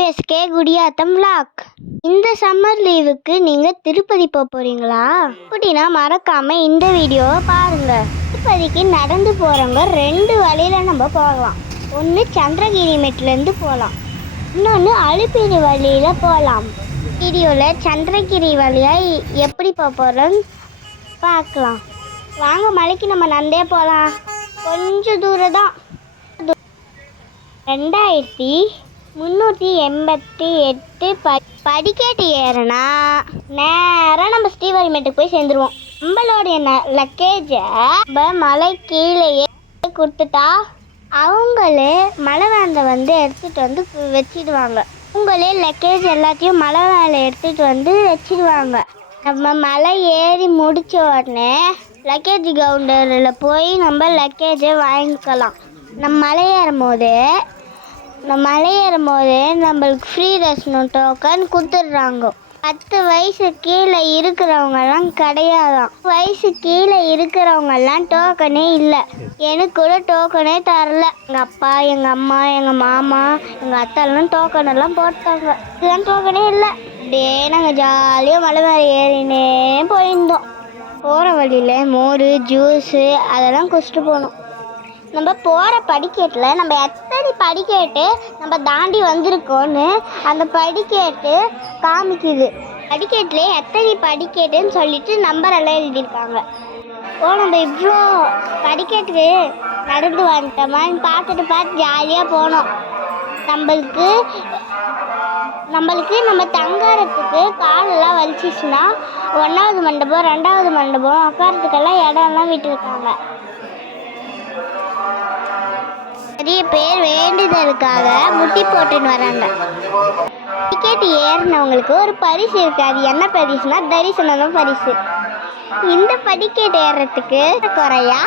SK Gudiyattam vlog. இந்த summer லீவுக்கு நீங்கள் திருப்பதி போக போகிறீங்களா? அப்படின்னா மறக்காமல் இந்த வீடியோவை பாருங்கள். திருப்பதிக்கு நடந்து போகிறவங்க 2 வழியில் நம்ம போகலாம். ஒன்று சந்திரகிரி மெட்லேருந்து போகலாம், இன்னொன்று அழுப்பிரி வழியில் போகலாம். வீடியோவில் சந்திரகிரி வழியாக எப்படி போக போகிறோன்னு பார்க்கலாம். வாங்க, மலைக்கு நம்ம நடந்தே போகலாம். கொஞ்சம் தூரம் தான். 2388 படிக்கட்டு ஏறினா நேராக நம்ம ஸ்ரீவரிமேட்டுக்கு போய் சேர்ந்துருவோம். நம்மளுடைய லக்கேஜை மலை கீழேயே கொடுத்துட்டா அவங்களே மலை வேலை எடுத்துகிட்டு வந்து வச்சிடுவாங்க. அவங்களே லக்கேஜ் எல்லாத்தையும் மலை வேலை எடுத்துகிட்டு வந்து வச்சிடுவாங்க. நம்ம மலை ஏறி முடித்த உடனே லக்கேஜ் கவுண்டரில் போய் நம்ம லக்கேஜை வாங்கிக்கலாம். நம்ம மலை ஏறும் போது நம்மளுக்கு ஃப்ரீ தரிசனம் டோக்கன் கொடுத்துட்றாங்க. 10 வயசு கீழே இருக்கிறவங்கெல்லாம் கிடையாதான். வயசு கீழே இருக்கிறவங்கெல்லாம் டோக்கனே இல்லை. எனக்கு கூட டோக்கனே தரல. எங்கள் அப்பா, எங்கள் அம்மா, எங்கள் மாமா, எங்கள் அத்தாலாம் டோக்கனெல்லாம் போட்டாங்க. இதுதான் டோக்கனே இல்லை. அப்படியே நாங்கள் ஜாலியாக மலை மேலே ஏறினே போயிருந்தோம். போகிற வழியில் மோர், ஜூஸு அதெல்லாம் குடிச்சிட்டு போனோம். நம்ம போகிற படிக்கட்டில் நம்ம எத்தனை படிக்கட்டு நம்ம தாண்டி வந்திருக்கோன்னு அந்த படிக்கட்டு காமிக்குது. படிக்கட்டுலேயே எத்தனை படிக்கட்டுன்னு சொல்லிட்டு நம்பரெல்லாம் எழுதியிருக்காங்க. நம்ம இவ்வளோ படிக்கட்டு நடந்து வந்துட்டோமான்னு பார்த்து ஜாலியாக போனோம். நம்மளுக்கு நம்ம தங்கறதுக்கு காலெல்லாம் வலிச்சிச்சுன்னா 1வது மண்டபம் 2வது மண்டபம் உட்காரத்துக்கெல்லாம் இடம்லாம் விட்டுருக்காங்க. நிறைய பேர் வேண்டுதலுக்காக முட்டி போட்டுன்னு வராங்க. டிக்கெட் ஏறினவங்களுக்கு ஒரு பரிசு இருக்குது. அது என்ன பரிசுனா தரிசனம் பரிசு. இந்த படிக்கட்டு ஏறுறதுக்கு குறையா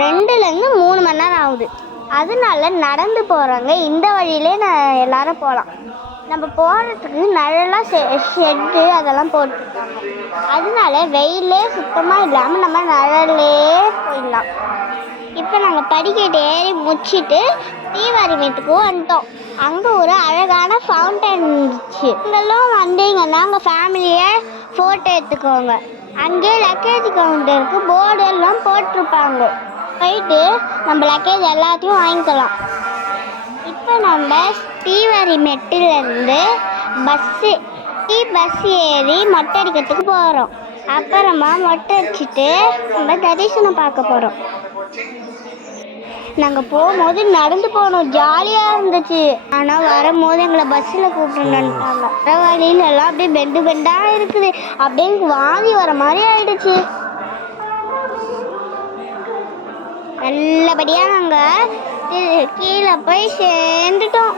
2லேருந்து 3 மணி நேரம் ஆகுது. அதனால நடந்து போகிறவங்க இந்த வழியிலே எல்லாரும் போகலாம். நம்ம போகிறதுக்கு நல்லா ஷெட்டு அதெல்லாம் போட்டுருக்காங்க. அதனால வெயிலே சுத்தமாக இல்லாமல் நம்ம நிழல்லே போயிடலாம். இப்போ நாங்கள் படிக்கட்டு ஏறி முடிச்சுட்டு ஸ்ரீவரிமேட்டுக்கு வந்துட்டோம். அங்கே ஒரு அழகான ஃபவுண்டன் இருந்துச்சு. நீங்களும் வந்தீங்கன்னா அங்கே ஃபேமிலியை ஃபோட்டோ எடுத்துக்கோங்க. அங்கே லக்கேஜ் கவுண்டருக்கு போர்டெல்லாம் போட்டிருப்பாங்க. போயிட்டு நம்ம லக்கேஜ் எல்லாத்தையும் வாங்கிக்கலாம். இப்போ நம்ம ஸ்ரீவரிமேட்டிலேருந்து பஸ் ஏறி மொட்டை அடிக்கிறதுக்கு போகிறோம். அப்புறமா மொட்டை அடிச்சுட்டு நம்ம தரிசனம் பார்க்க போகிறோம். நாங்கள் போகும்போது நடந்து போனோம், ஜாலியாக இருந்துச்சு. ஆனால் வரும்போது எங்களை பஸ்ஸில் கூப்பிட்டுட்டாங்க. வர வழியிலெல்லாம் அப்படியே பெண்டாக இருக்குது. அப்படியே வாந்தி வர மாதிரி ஆயிடுச்சு. நல்லபடியாக நாங்கள் கீழே போய் சேர்ந்துட்டோம்.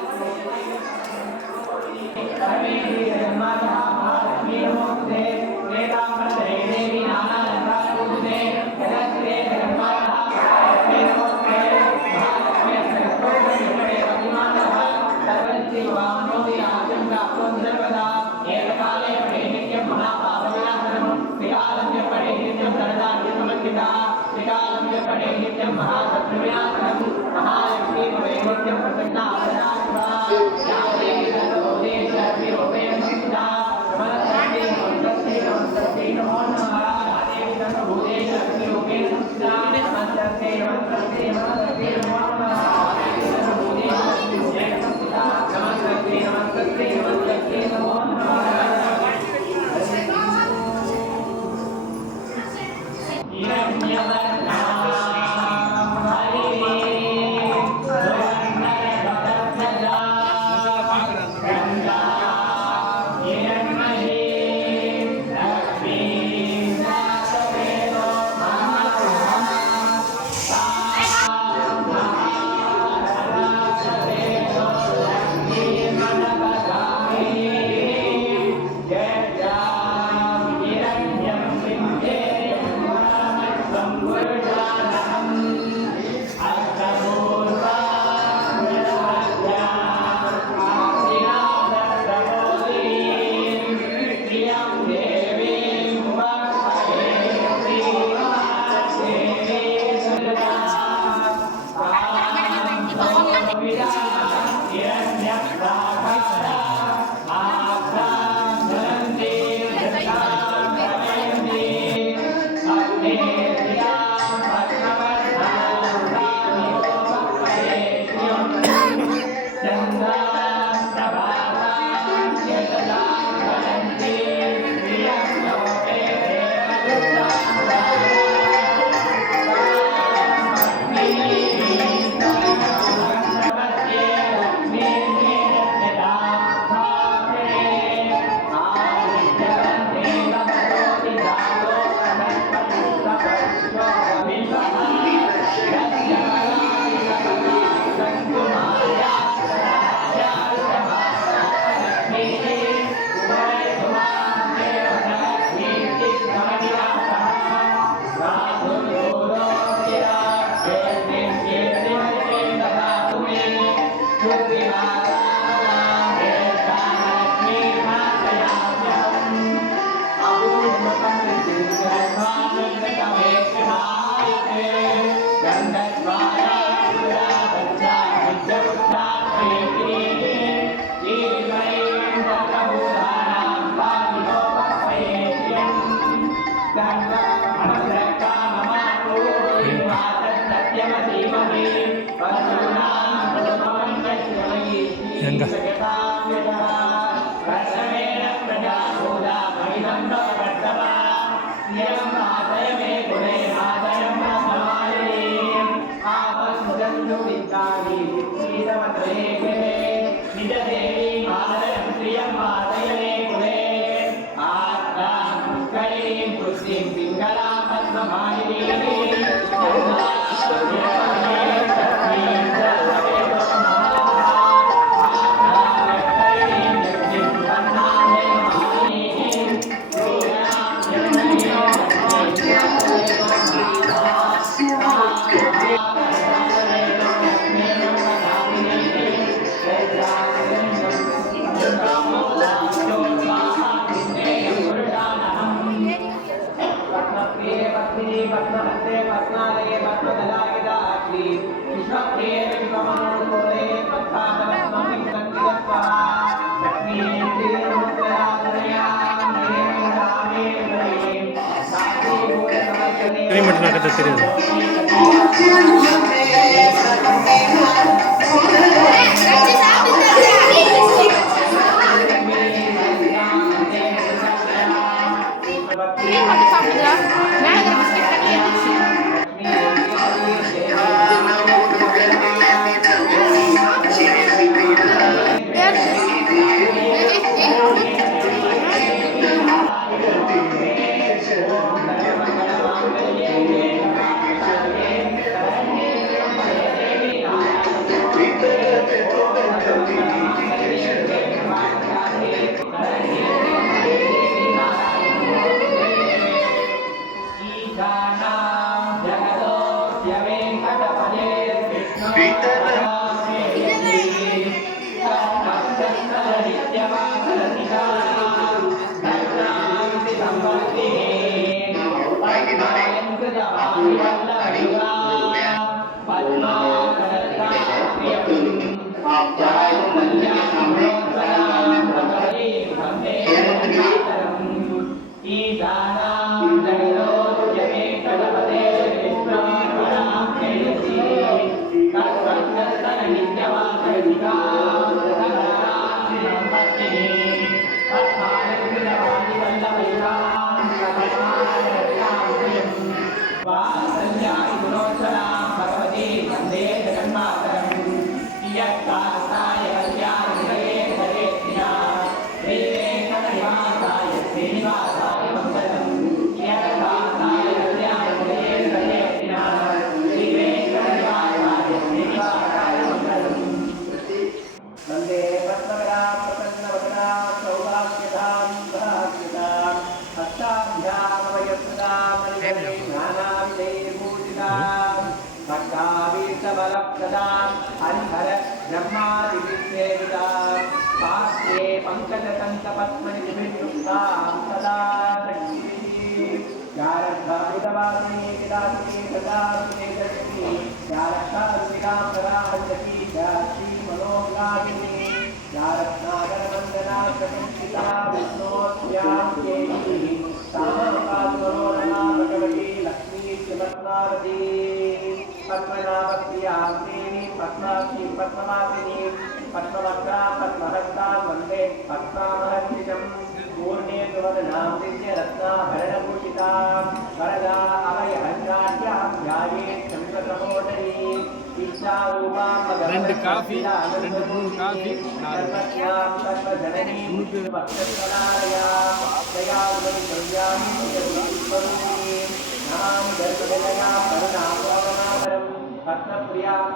எங்க மட்டும் நடக்க தெரியாது. ரெண்டு காஃபி, ரெண்டு 3 காஃபி, 4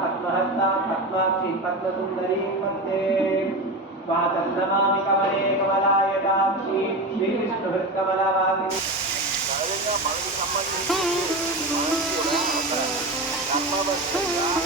पद्महस्ता पद्माक्षी पद्मसुंदरी वंदे स्वागतं नमामि कमले कमलायताक्षी श्री विष्णुहृत्कमलवासिनी संबंधित